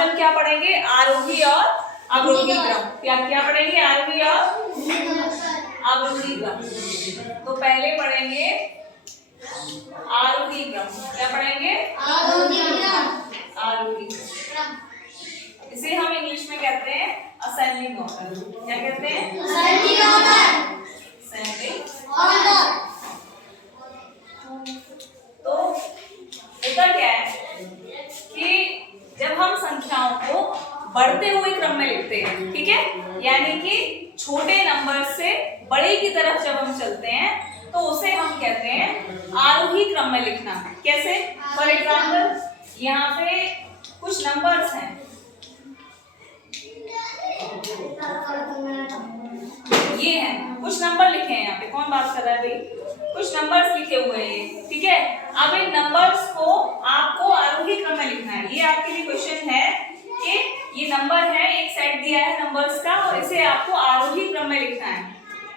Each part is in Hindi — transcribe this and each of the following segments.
आज हम क्या पढ़ेंगे, आरोही और अवरोही क्रम। क्या पढ़ेंगे, आरोही और अवरोही क्रम। तो पहले पढ़ेंगे आरोही क्रम। क्या पढ़ेंगे, आरोही क्रम। इसे हम इंग्लिश में कहते हैं असेंडिंग ऑर्डर। क्या कहते हैं, असेंडिंग ऑर्डर। तो होता क्या है कि जब हम संख्याओं को बढ़ते हुए क्रम में लिखते हैं, ठीक है, यानी कि छोटे नंबर से बड़े की तरफ जब हम चलते हैं तो उसे हम कहते हैं आरोही क्रम में लिखना। कैसे, फॉर एग्जाम्पल यहाँ पे कुछ नंबर्स हैं, ये हैं कुछ नंबर लिखे हैं यहाँ पे। कौन बात कर रहा है भाई, कुछ नंबर्स लिखे हुए हैं, ठीक है। अब इन नंबर्स को आपको आरोही क्रम में लिखना है। ये आपके लिए क्वेश्चन है कि ये नंबर है, एक सेट दिया है नंबर्स का और इसे आपको आरोही क्रम में लिखना है।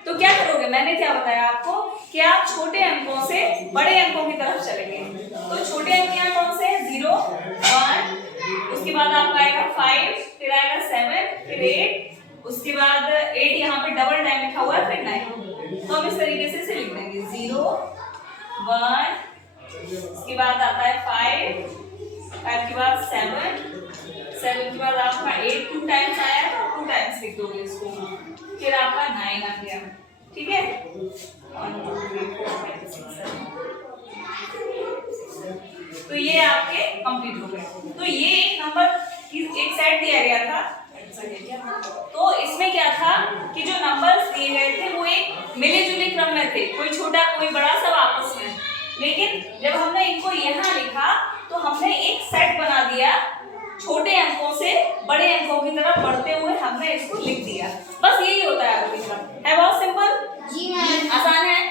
तो क्या करोगे, मैंने क्या बताया आपको कि आप छोटे अंकों से बड़े अंकों की तरफ चलेंगे। तो छोटे अंक यहाँ कौन से हैं, 0, 1, उसके बाद आपका आएगा 5, फिर आएगा 7, फिर 8, उसके बाद 8 यहाँ पे डबल टाइम लिखा हुआ है, फिर 9। तो हम इस तरीके से इसे लिख देंगे 0, 1, उसके बाद आता है 5, 5 के बाद 7, 7 के बाद आपका 8 2 टाइम्स आया तो 2 टाइम्स लिख दोगे इसको, फिर आपका 9 आ गया, ठीक है। 1 2 3 4 5 6 7, तो ये आपके कंप्लीट हो गए। तो ये एक नंबर एक सेट दिया गया था, तो इसमें क्या था कि जो नंबर्स दिए गए थे वो एक मिले जुले क्रम में थे, कोई छोटा कोई बड़ा सब आपस में। लेकिन जब हमने इनको यहाँ लिखा तो हमने एक सेट बना दिया, छोटे अंकों से बड़े अंकों की तरफ बढ़ते हुए हमने इसको लिख दिया। बस यही होता है आरोही क्रम, है बहुत सिंपल जी मैम, आसान है।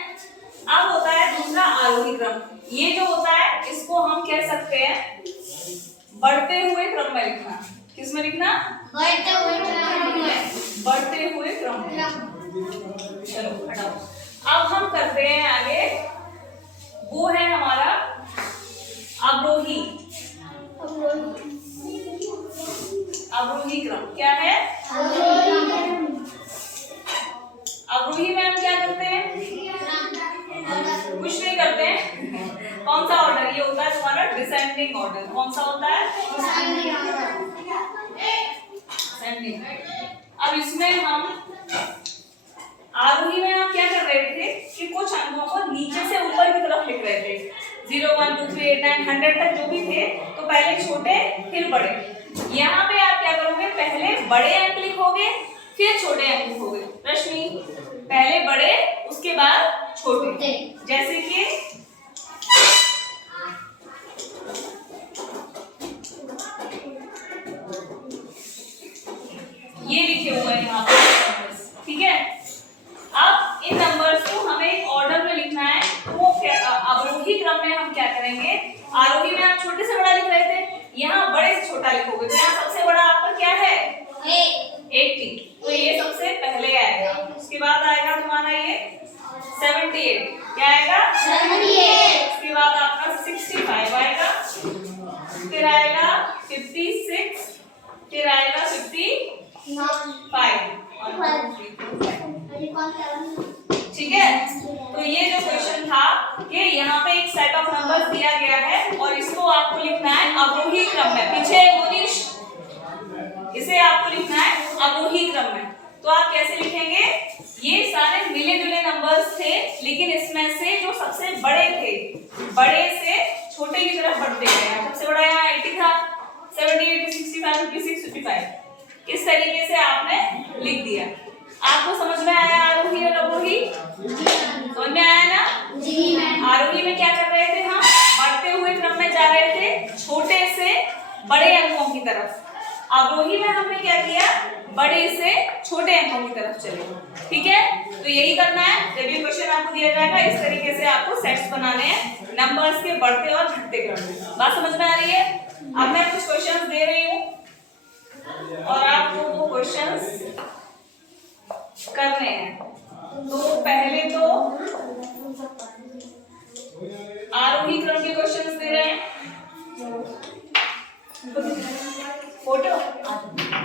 अब होता है दूसरा आरोही क्रम। ये जो होता है इसको हम कह सकते हैं बढ़ते हुए क्रम में लिखना। किस में लिखना, बढ़ते हुए क्रम में, बढ़ते हुए क्रम में। चलो हटाओ, अब हम करते हैं आगे, वो है हमारा अवरोही। अवरोही क्रम क्या है, अवरोही में हम क्या करते हैं, कुछ नहीं करते हैं। कौन सा ऑर्डर, ये होता है तुम्हारा डिसेंडिंग ऑर्डर। कौन सा होता है, डिसेंडिंग। अब इसमें हम आरोही में हम क्या कर रहे थे कि कुछ अंकों को नीचे से ऊपर की तरफ लिख रहे थे, 0 1 2 3 8 9 100 तक जो भी थे, तो पहले छोटे फिर बड़े। यहाँ पे आप क्या करोगे, पहले बड़े अंक लिखोगे फिर छोटे अंक लिखोगे। रश्मि, पहले बड़े उसके बाद छोटे, जैसे कि ये लिखे हुए हैं यहाँ पे, ठीक है। अब इन नंबर्स को हमें एक ऑर्डर में लिखना है। वो अवरोही क्रम में हम क्या करेंगे, आरोही में आप छोटे से बड़ा लिख रहे थे, यहाँ बड़े से छोटा लिखोगे। तो यहाँ सबसे बड़ा आपका क्या है, 80, तो ये सबसे पहले आएगा। उसके बाद आएगा तुम्हारा ये 78, क्या आएगा 78, उसके बाद आपका 65 आएगा, फिर आएगा 56, फिर आएगा 55, ठीक है। तो ये जो क्वेश्चन था कि यहाँ पे एक सेट ऑफ नंबर्स दिया गया है और इसको आपको लिखना है अवरोही क्रम में। पीछे मोनिश, इसे आपको लिखना है अवरोही क्रम में। तो आप कैसे लिखेंगे, ये सारे मिले जुले नंबर्स थे, लेकिन इसमें से जो सबसे बड़े थे, बड़े से छोटे की तरफ बढ़ते गए। सबसे बड़ा यहाँ 80 था, 78, 65, 56, 55, इस तरीके से आपने लिख दिया। आपको समझ में आया आरोही और अवरोही, समझ में आया ना जी मैम। आरोही में क्या कर रहे थे, हम बढ़ते हुए क्रम में जा रहे थे छोटे से बड़े अंकों की तरफ। अवरोही में हमने क्या किया, बड़े से छोटे अंकों की तरफ चले, ठीक है। तो यही करना है। जब ये क्वेश्चन आपको दिया जाएगा इस तरीके से आपको सेट्स बनाने हैं नंबर्स के बढ़ते और घटते क्रम में। बात समझ में आ रही है। अब मैं कुछ क्वेश्चंस दे रही हूँ और आपको वो क्वेश्चंस करने हैं। तो पहले तो आरोही क्रम के क्वेश्चंस दे रहे हैं। फोटो